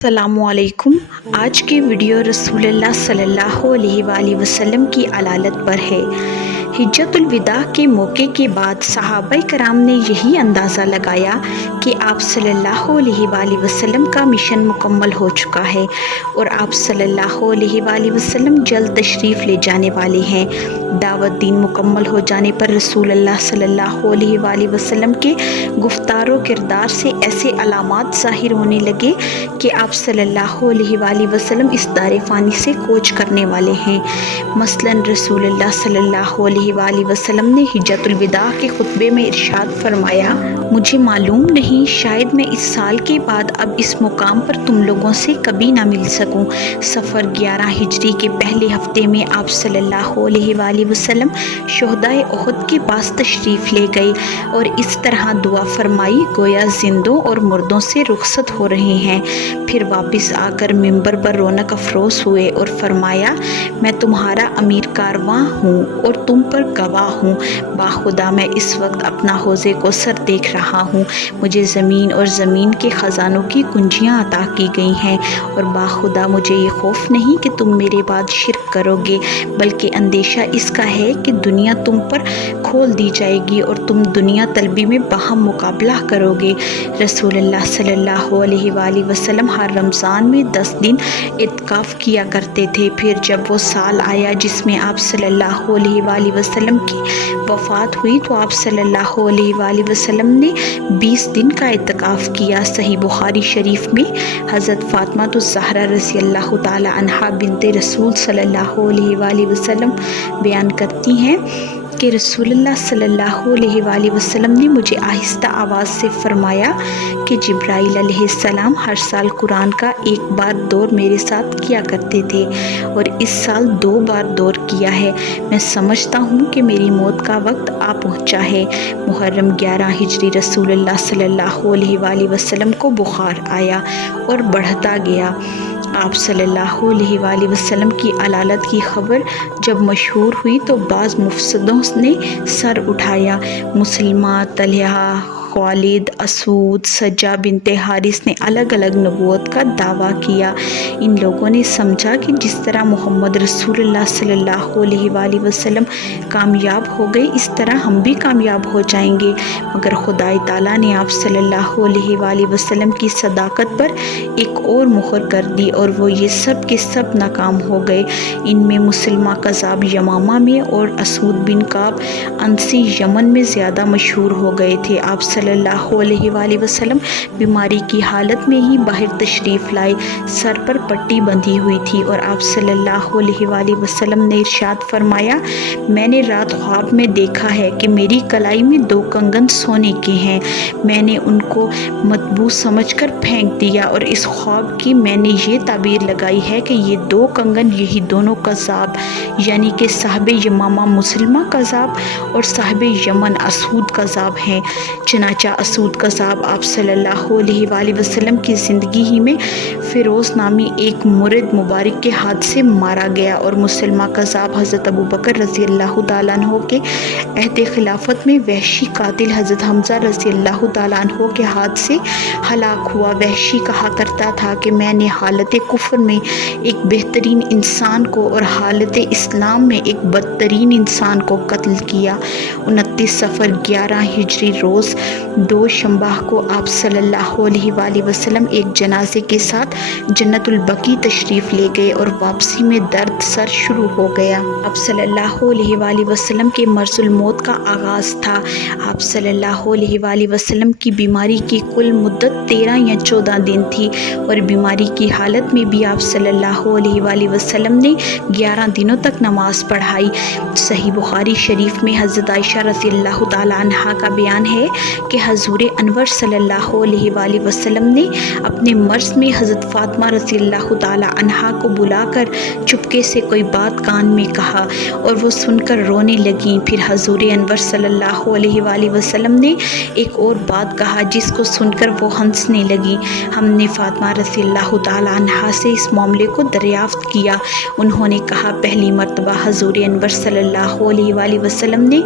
السلام علیکم۔ آج کی ویڈیو رسول اللہ صلی اللہ علیہ وآلہ وسلم کی علالت پر ہے۔ حجۃ الوداع کے موقع کے بعد صحابہ کرام نے یہی اندازہ لگایا کہ آپ صلی اللہ علیہ وآلہ وسلم کا مشن مکمل ہو چکا ہے اور آپ صلی اللہ علیہ وآلہ وسلم جلد تشریف لے جانے والے ہیں۔ دعوت دین مکمل ہو جانے پر رسول اللہ صلی اللہ علیہ وآلہ وسلم کے گفتار و کردار سے ایسے علامات ظاہر ہونے لگے کہ آپ صلی اللہ علیہ وآلہ وسلم اس دار فانی سے کوچ کرنے والے ہیں۔ مثلاً رسول اللہ صلی اللہ علیہ وآلہ وسلم نے حجۃ الوداع کے خطبے میں ارشاد فرمایا، مجھے معلوم نہیں شاید میں اس سال کے بعد اب اس مقام پر تم لوگوں سے کبھی نہ مل سکوں۔ صفر 11 ہجری کے پہلے ہفتے میں آپ صلی اللہ علیہ وآلہ وسلم شہدائے احد کے پاس تشریف لے گئے اور اس طرح دعا فرمائی گویا زندوں اور مردوں سے رخصت ہو رہے ہیں۔ پھر واپس آ کر ممبر پر رونق افروز ہوئے اور فرمایا، میں تمہارا امیر کارواں ہوں اور تم پر گواہ ہوں۔ باخدا میں اس وقت اپنا حوض کوثر دیکھ رہا ہوں، مجھے زمین اور زمین کے خزانوں کی کنجیاں عطا کی گئی ہیں، اور باخدا مجھے یہ خوف نہیں کہ تم میرے بعد شرک کرو گے، بلکہ اندیشہ اس کا ہے کہ دنیا تم پر کھول دی جائے گی اور تم دنیا طلبی میں باہم مقابلہ کرو گے۔ رسول اللہ صلی اللہ علیہ وآلہ وسلم ہر رمضان میں 10 دن اعتکاف کیا کرتے تھے۔ پھر جب وہ سال آیا جس میں آپ صلی اللہ علیہ وآلہ وسلم کی وفات ہوئی تو آپ صلی اللہ علیہ وآلہ وسلم نے 20 دن کا اعتکاف کیا۔ صحیح بخاری شریف میں حضرت فاطمہ الزہرا رضی اللہ تعالی عنہا بنت رسول صلی اللہ علیہ وآلہ وسلم بیان کرتی ہیں کہ رسول اللہ صلی اللہ علیہ وآلہ وسلم نے مجھے آہستہ آواز سے فرمایا کہ جبرائیل علیہ السلام ہر سال قرآن کا ایک بار دور میرے ساتھ کیا کرتے تھے اور اس سال 2 بار دور کیا ہے۔ میں سمجھتا ہوں کہ میری موت کا وقت آ پہنچا ہے۔ محرم 11 ہجری رسول اللہ صلی اللہ علیہ وآلہ وسلم کو بخار آیا اور بڑھتا گیا۔ آپ صلی اللہ علیہ وآلہ وسلم کی علالت کی خبر جب مشہور ہوئی تو بعض مفسدوں نے سر اٹھایا۔ مسلمہ، طلحہ، خالد، اسود، سجا بنت حارث نے الگ الگ نبوت کا دعویٰ کیا۔ ان لوگوں نے سمجھا کہ جس طرح محمد رسول اللہ صلی اللہ علیہ وآلہ وسلم کامیاب ہو گئے اس طرح ہم بھی کامیاب ہو جائیں گے، مگر خدا تعالیٰ نے آپ صلی اللہ علیہ وآلہ وسلم کی صداقت پر ایک اور مہر کر دی اور وہ یہ سب کے سب ناکام ہو گئے۔ ان میں مسلمہ کذاب یمامہ میں اور اسود بن کعب انسی یمن میں زیادہ مشہور ہو گئے تھے۔ آپ صلی اللہ علیہ وآلہ وسلم بیماری کی حالت میں ہی باہر تشریف لائے، سر پر پٹی بندھی ہوئی تھی اور آپ صلی اللہ علیہ وآلہ وسلم نے ارشاد فرمایا، میں نے رات خواب میں دیکھا ہے کہ میری کلائی میں 2 کنگن سونے کے ہیں، میں نے ان کو مطبوع سمجھ کر پھینک دیا اور اس خواب کی میں نے یہ تعبیر لگائی ہے کہ یہ 2 کنگن یہی دونوں کذاب یعنی کہ صاحب یمامہ مسلمہ کذاب اور صاحب یمن اسود کذاب ہیں۔ چنانچہ اسود کذاب آپ صلی اللہ علیہ وآلہ وسلم کی زندگی ہی میں فیروز نامی ایک مرد مبارک کے ہاتھ سے مارا گیا اور مسلمہ کذاب حضرت ابوبکر رضی اللہ تعالیٰ عنہ کے عہد خلافت میں وحشی قاتل حضرت حمزہ رضی اللہ تعالیٰ عنہ کے ہاتھ سے ہلاک ہوا۔ وحشی کہا کرتا تھا کہ میں نے حالت کفر میں ایک بہترین انسان کو اور حالت اسلام میں ایک بدترین انسان کو قتل کیا۔ 29 صفر 11 ہجری روز دوشنبہ کو آپ صلی اللہ علیہ وآلہ وسلم ایک جنازے کے ساتھ جنت البقیع تشریف لے گئے اور واپسی میں درد سر شروع ہو گیا۔ آپ صلی اللہ علیہ وآلہ وسلم کے مرض الموت کا آغاز تھا۔ آپ صلی اللہ علیہ وآلہ وسلم کی بیماری کی کل مدت 13 یا 14 دن تھی اور بیماری کی حالت میں بھی آپ صلی اللہ علیہ وآلہ وسلم نے 11 دنوں تک نماز پڑھائی۔ صحیح بخاری شریف میں حضرت عائشہ رضی اللہ تعالی عنہا کا بیان ہے کہ حضور انور صلی اللہ علیہ وآلہ وسلم نے اپنے مرض میں حضرت فاطمہ رضی اللہ تعالی عنہا کو بلا کر چپکے سے کوئی بات کان میں کہا اور وہ سن کر رونے لگیں۔ پھر حضور انور صلی اللہ علیہ وآلہ وسلم نے ایک اور بات کہا جس کو سن کر وہ ہنسنے لگی۔ ہم نے فاطمہ رضی اللہ تعالی عنہا سے اس معاملے کو دریافت کیا۔ انہوں نے کہا، پہلی مرتبہ حضور انور صلی اللہ علیہ وآلہ وسلم نے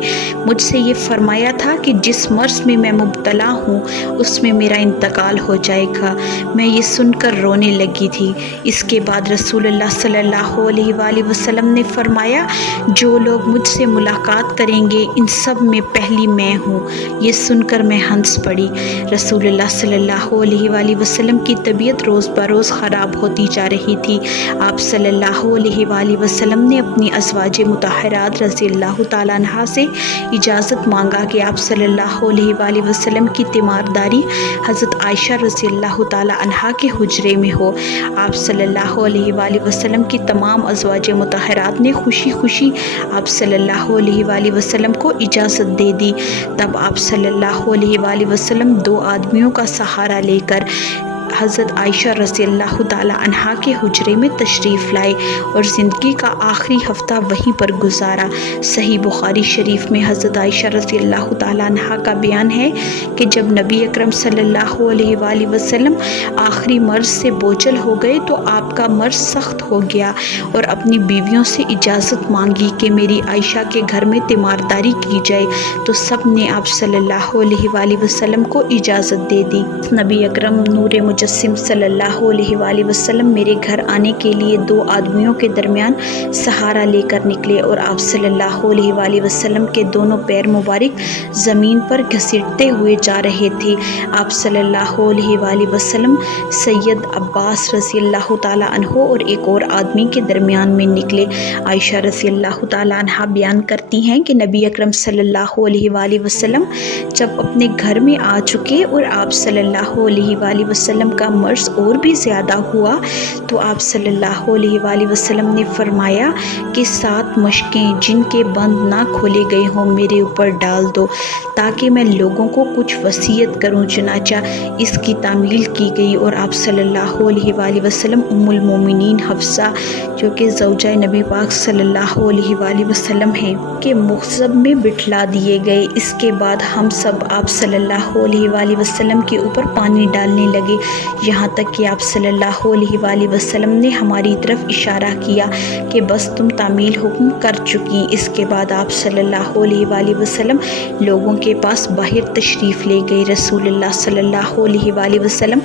مجھ سے یہ فرمایا تھا کہ جس مرض میں میں میں مبتلا ہوں اس میں میرا انتقال ہو جائے گا۔ میں یہ سن کر رونے لگی تھی۔ اس کے بعد رسول اللہ صلی اللہ علیہ وآلہ وسلم نے فرمایا جو لوگ مجھ سے ملاقات کریں گے ان سب میں پہلی میں ہوں۔ یہ سن کر میں ہنس پڑی۔ رسول اللہ صلی اللہ علیہ وآلہ وسلم کی طبیعت روز بروز خراب ہوتی جا رہی تھی۔ آپ صلی اللہ علیہ وآلہ وسلم نے اپنی ازواج مطہرات رضی اللہ تعالیٰ عنہا سے اجازت مانگا کہ آپ صلی اللہ علیہ وآلہ وسلم کی تیمارداری حضرت عائشہ رضی اللہ تعالیٰ عنہا کے حجرے میں ہو۔ آپ صلی اللہ علیہ وآلہ وسلم کی تمام ازواج مطہرات نے خوشی خوشی آپ صلی اللہ علیہ وآلہ وسلم کو اجازت دے دی۔ تب آپ صلی اللہ علیہ وآلہ وسلم دو آدمیوں کا سہارا لے کر حضرت عائشہ رضی اللہ تعالیٰ عنہا کے حجرے میں تشریف لائے اور زندگی کا آخری ہفتہ وہیں پر گزارا۔ صحیح بخاری شریف میں حضرت عائشہ رضی اللہ تعالیٰ عنہا کا بیان ہے کہ جب نبی اکرم صلی اللہ علیہ وآلہ وسلم آخری مرض سے بوجھل ہو گئے تو آپ کا مرض سخت ہو گیا اور اپنی بیویوں سے اجازت مانگی کہ میری عائشہ کے گھر میں تیمارداری کی جائے تو سب نے آپ صلی اللہ علیہ وآلہ وسلم کو اجازت دے دی۔ نبی اکرم نور مجسم صلی اللہ علیہ وآلہ وسلم میرے گھر آنے کے لیے دو آدمیوں کے درمیان سہارا لے کر نکلے اور آپ صلی اللہ علیہ وآلہ وسلم کے دونوں پیر مبارک زمین پر گھسیٹتے ہوئے جا رہے تھے۔ آپ صلی اللہ علیہ وآلہ وسلم سید عباس رضی اللہ تعالیٰ عنہ اور ایک اور آدمی کے درمیان میں نکلے۔ عائشہ رضی اللہ تعالیٰ عنہا بیان کرتی ہیں کہ نبی اکرم صلی اللہ علیہ وآلہ وسلم جب اپنے گھر میں آ چکے اور آپ صلی اللہ علیہ وآلہ وسلم کا مرض اور بھی زیادہ ہوا تو آپ صلی اللہ علیہ وآلہ وسلم نے فرمایا کہ 7 مشقیں جن کے بند نہ کھولے گئے ہوں میرے اوپر ڈال دو تاکہ میں لوگوں کو کچھ وصیت کروں۔ چنانچہ اس کی تعمیل کی گئی اور آپ صلی اللہ علیہ وآلہ وسلم ام المومنین حفصہ جو کہ زوجہ نبی پاک صلی اللہ علیہ وآلہ وسلم ہیں کے مخزب میں بٹھلا دیے گئے۔ اس کے بعد ہم سب آپ صلی اللہ علیہ وآلہ وسلم کے اوپر پانی ڈالنے لگے یہاں تک کہ آپ صلی اللہ علیہ وآلہ وسلم نے ہماری طرف اشارہ کیا کہ بس تم تعمیل حکم کر چکی۔ اس کے بعد آپ صلی اللہ علیہ وآلہ وسلم لوگوں کے پاس باہر تشریف لے گئے۔ رسول اللہ صلی اللہ علیہ وآلہ وسلم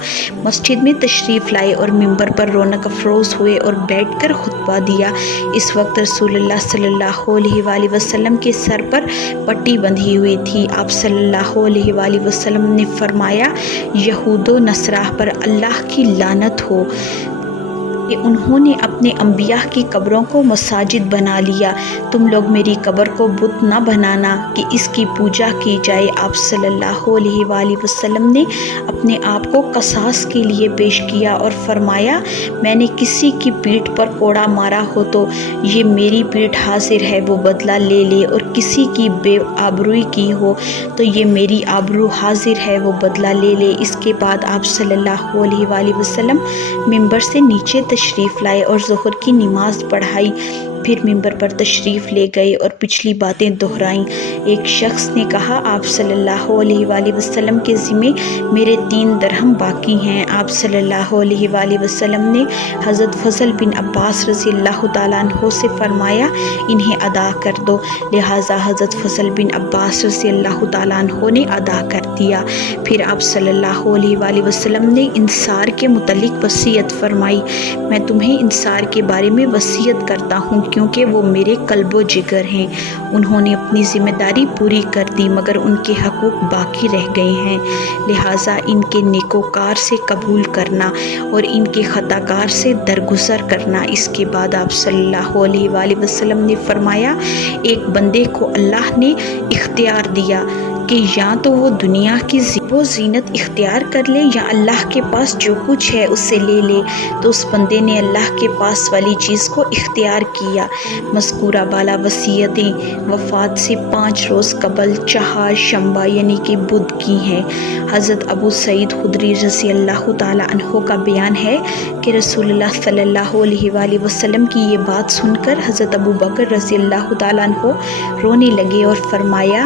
مسجد میں تشریف لائے اور ممبر پر رونق افروز ہوئے اور بیٹھ کر خطبہ دیا۔ اس وقت رسول اللہ صلی اللہ علیہ وآلہ وسلم کے سر پر پٹی بندھی ہوئی تھی۔ آپ صلی اللہ علیہ وآلہ وسلم نے فرمایا یہود و نصارہ پر اللہ کی لعنت ہو کہ انہوں نے اپنے انبیاء کی قبروں کو مساجد بنا لیا۔ تم لوگ میری قبر کو بت نہ بنانا کہ اس کی پوجا کی جائے۔ آپ صلی اللہ علیہ وآلہ وسلم نے اپنے آپ کو قصاص کے لیے پیش کیا اور فرمایا میں نے کسی کی پیٹھ پر کوڑا مارا ہو تو یہ میری پیٹھ حاضر ہے وہ بدلہ لے لے اور کسی کی بے آبروئی کی ہو تو یہ میری آبرو حاضر ہے وہ بدلہ لے لے۔ اس کے بعد آپ صلی اللہ علیہ وآلہ وسلم ممبر سے نیچے تشریف لائے اور ظہر کی نماز پڑھائی، پھر ممبر پر تشریف لے گئے اور پچھلی باتیں دہرائیں۔ ایک شخص نے کہا آپ صلی اللہ علیہ وآلہ وسلم کے ذمے میرے 3 درہم باقی ہیں۔ آپ صلی اللہ علیہ وآلہ وسلم نے حضرت فضل بن عباس رضی اللہ تعالیٰ عنہ سے فرمایا انہیں ادا کر دو، لہٰذا حضرت فضل بن عباس رضی اللہ تعالیٰ عنہ نے ادا کر دیا۔ پھر آپ صلی اللہ علیہ وآلہ وسلم نے انصار کے متعلق وصیت فرمائی میں تمہیں انصار کے بارے میں وصیت کرتا ہوں کیونکہ وہ میرے قلب و جگر ہیں۔ انہوں نے اپنی ذمہ داری پوری کر دی مگر ان کے حقوق باقی رہ گئے ہیں، لہٰذا ان کے نیکوکار سے قبول کرنا اور ان کے خطا کار سے درگزر کرنا۔ اس کے بعد آپ صلی اللہ علیہ وآلہ وسلم نے فرمایا ایک بندے کو اللہ نے اختیار دیا کہ یا تو وہ دنیا کی وہ زینت اختیار کر لے یا اللہ کے پاس جو کچھ ہے اسے لے لے، تو اس بندے نے اللہ کے پاس والی چیز کو اختیار کیا۔ مذکورہ بالا وصیتیں وفات سے 5 روز قبل 4 شنبہ یعنی کہ بدھ کی ہیں۔ حضرت ابو سعید خدری رضی اللہ تعالیٰ عنہ کا بیان ہے کہ رسول اللہ صلی اللہ علیہ وآلہ وسلم کی یہ بات سن کر حضرت ابو بکر رضی اللہ تعالیٰ عنہ رونے لگے اور فرمایا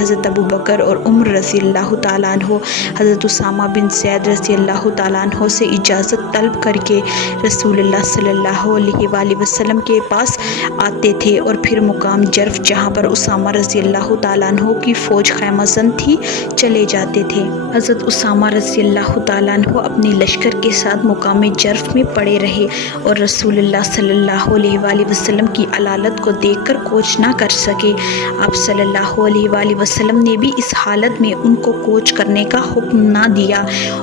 حضرت ابو بکر اور عمر رضی اللہ تعالیٰ عنہ حضرت اسامہ بن زید رضی اللہ تعالیٰ عنہ سے اجازت طلب کر کے رسول اللہ صلی اللہ علیہ وآلہ وسلم کے پاس آتے تھے اور پھر مقام جرف جہاں پر اسامہ رضی اللہ تعالیٰ عنہ کی فوج خیمہ زن تھی چلے جاتے تھے۔ حضرت اسامہ رضی اللہ تعالیٰ عنہ اپنے لشکر کے ساتھ مقام جرف میں پڑے رہے اور رسول اللہ صلی اللہ علیہ وآلہ وسلم کی علالت کو دیکھ کر کوچ نہ کر سکے۔ آپ صلی اللہ علیہ وآلہ وسلم نے بھی اس حالت میں ان کو کوچ کرنے کا حکم نہ دیا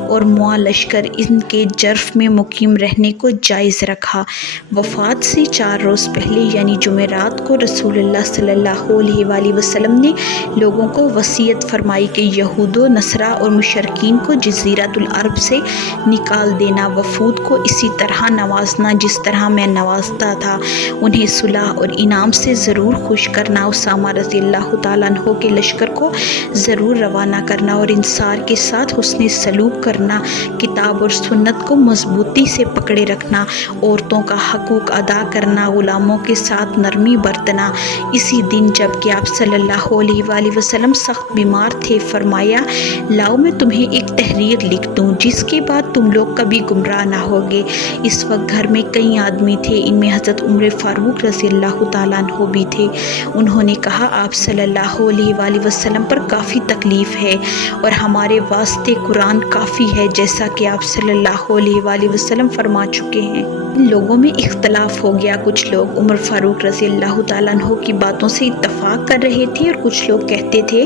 اور معاں لشکر ان کے جرف میں مقیم رہنے کو جائز رکھا۔ وفات سے 4 روز پہلے یعنی جمعرات کو رسول اللہ صلی اللہ علیہ وآلہ وسلم نے لوگوں کو وصیت فرمائی کہ یہود و نصارہ اور مشرکین کو جزیرۃ العرب سے نکال دینا، وفود کو اسی طرح نوازنا جس طرح میں نوازتا تھا، انہیں صلح اور انعام سے ضرور خوش کرنا، اسامہ رضی اللہ تعالیٰ عنہ کے لشکر کو ضرور روانہ کرنا اور انصار کے ساتھ حسن سلوک کرنا، کتاب اور سنت کو مضبوطی سے پکڑے رکھنا، عورتوں کا حقوق ادا کرنا، غلاموں کے ساتھ نرمی برتنا۔ اسی دن جب کہ آپ صلی اللہ علیہ وآلہ وسلم سخت بیمار تھے، فرمایا لاؤ میں تمہیں ایک تحریر لکھ دوں جس کے بعد تم لوگ کبھی گمراہ نہ ہوگے۔ اس وقت گھر میں کئی آدمی تھے، ان میں حضرت عمر فاروق رضی اللہ تعالیٰ عنہ بھی تھے۔ انہوں نے کہا آپ صلی اللہ علیہ وآلہ وسلم پر کافی تکلیف ہے اور ہمارے واسطے قرآن کافی ہے، جیسا کہ آپ صلی اللہ علیہ وآلہ وسلم فرما چکے ہیں۔ ان لوگوں میں اختلاف ہو گیا، کچھ لوگ عمر فاروق رضی اللہ تعالیٰ عنہ کی باتوں سے اتفاق کر رہے تھے اور کچھ لوگ کہتے تھے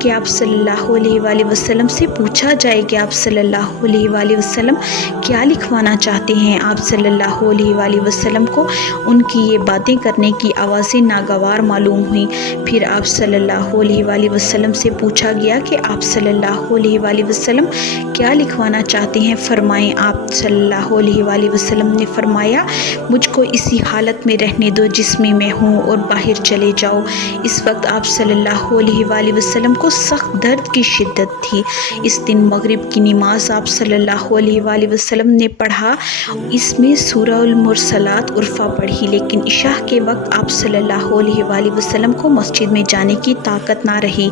کہ آپ صلی اللہ علیہ وآلہ وسلم سے پوچھا جائے کہ آپ صلی اللہ علیہ وآلہ وسلم کیا لکھوانا چاہتے ہیں۔ آپ صلی اللہ علیہ وآلہ وسلم کو ان کی یہ باتیں کرنے کی آوازیں ناگوار معلوم ہوئیں۔ پھر آپ صلی اللہ علیہ وآلہ وسلم سے پوچھا گیا کہ آپ صلی اللہ علیہ وآلہ وسلم کیا لکھوانا چاہتے ہیں، فرمائیں۔ آپ صلی اللہ علیہ وآلہ وسلم نے فرمایا مجھ کو اسی حالت میں رہنے دو جس میں میں ہوں اور باہر چلے جاؤ۔ اس وقت آپ صلی اللہ علیہ وآلہ وسلم کو سخت درد کی شدت تھی۔ اس دن مغرب کی نماز آپ صلی اللہ علیہ وآلہ وسلم نے پڑھا، اس میں سورہ المرسلات عرفہ پڑھی، لیکن عشاء کے وقت آپ صلی اللہ علیہ وآلہ وسلم کو مسجد میں جانے کی طاقت نہ رہی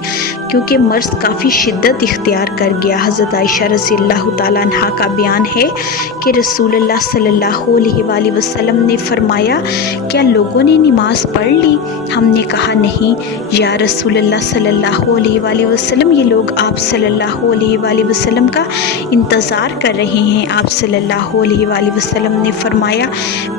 کیونکہ مرض کافی شدت اختیار کر گیا۔ حضرت عائشہ رضی اللہ تعالیٰ عنہا کا بیان ہے کہ رسول اللہ صلی اللہ علیہ وآلہ وسلم نے فرمایا کیا لوگوں نے نماز پڑھ لی؟ ہم نے کہا نہیں یا رسول اللہ صلی اللہ علیہ وآلہ وسلم، یہ لوگ آپ صلی اللہ علیہ وآلہ وسلم کا انتظار کر رہے ہیں۔ آپ صلی اللہ علیہ وآلہ وسلم نے فرمایا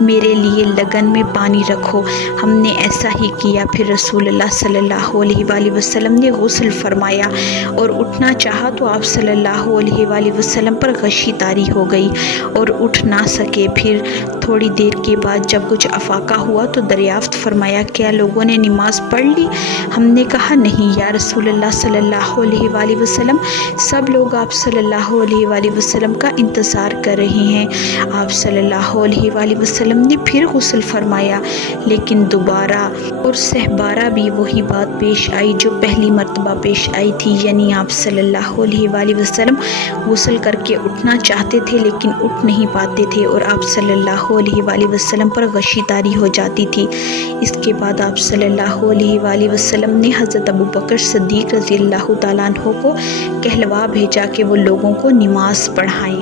میرے لیے لگن میں پانی رکھو، ہم نے ایسا ہی کیا۔ پھر رسول اللہ صلی اللہ علیہ وآلہ وسلم نے غسل فرمایا اور اٹھنا چاہا تو آپ صلی اللہ علیہ وآلہ وسلم پر غشی طاری ہو گئی اور اٹھ نہ سکے۔ پھر تھوڑی دیر کے بعد جب کچھ افاقہ ہوا تو دریافت فرمایا کیا لوگوں نے نماز پڑھ لی؟ ہم نے کہا نہیں یا رسول اللہ صلی اللہ علیہ وآلہ وسلم، سب لوگ آپ صلی اللہ علیہ وآلہ وسلم کا انتظار کر رہے ہیں۔ آپ صلی اللہ علیہ وآلہ وسلم نے پھر غسل فرمایا، لیکن دوبارہ اور سہبارہ بھی وہی بات پیش آئی جو پہلی مرتبہ پیش آئی تھی، یعنی آپ صلی اللہ علیہ وآلہ وسلم غسل کر کے اٹھنا چاہتے تھے لیکن اٹھ نہیں پاتے تھے اور آپ صلی اللہ علیہ وآلہ وسلم پر غشی طاری ہو جاتی تھی۔ اس کے بعد آپ صلی اللہ علیہ وآلہ وسلم نے حضرت ابو بکر صدیق رضی اللہ تعالیٰ عنہ کو کہلوا بھیجا کہ وہ لوگوں کو نماز پڑھائیں۔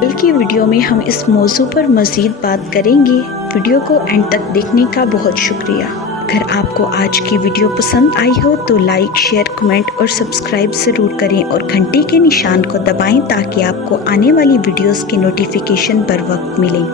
کل کی ویڈیو میں ہم اس موضوع پر مزید بات کریں گے۔ ویڈیو کو اینڈ تک دیکھنے کا بہت شکریہ۔ اگر آپ کو آج کی ویڈیو پسند آئی ہو تو لائک، شیئر، کمنٹ اور سبسکرائب ضرور کریں اور گھنٹی کے نشان کو دبائیں تاکہ آپ کو آنے والی ویڈیوز کی نوٹیفیکیشن بر وقت ملے۔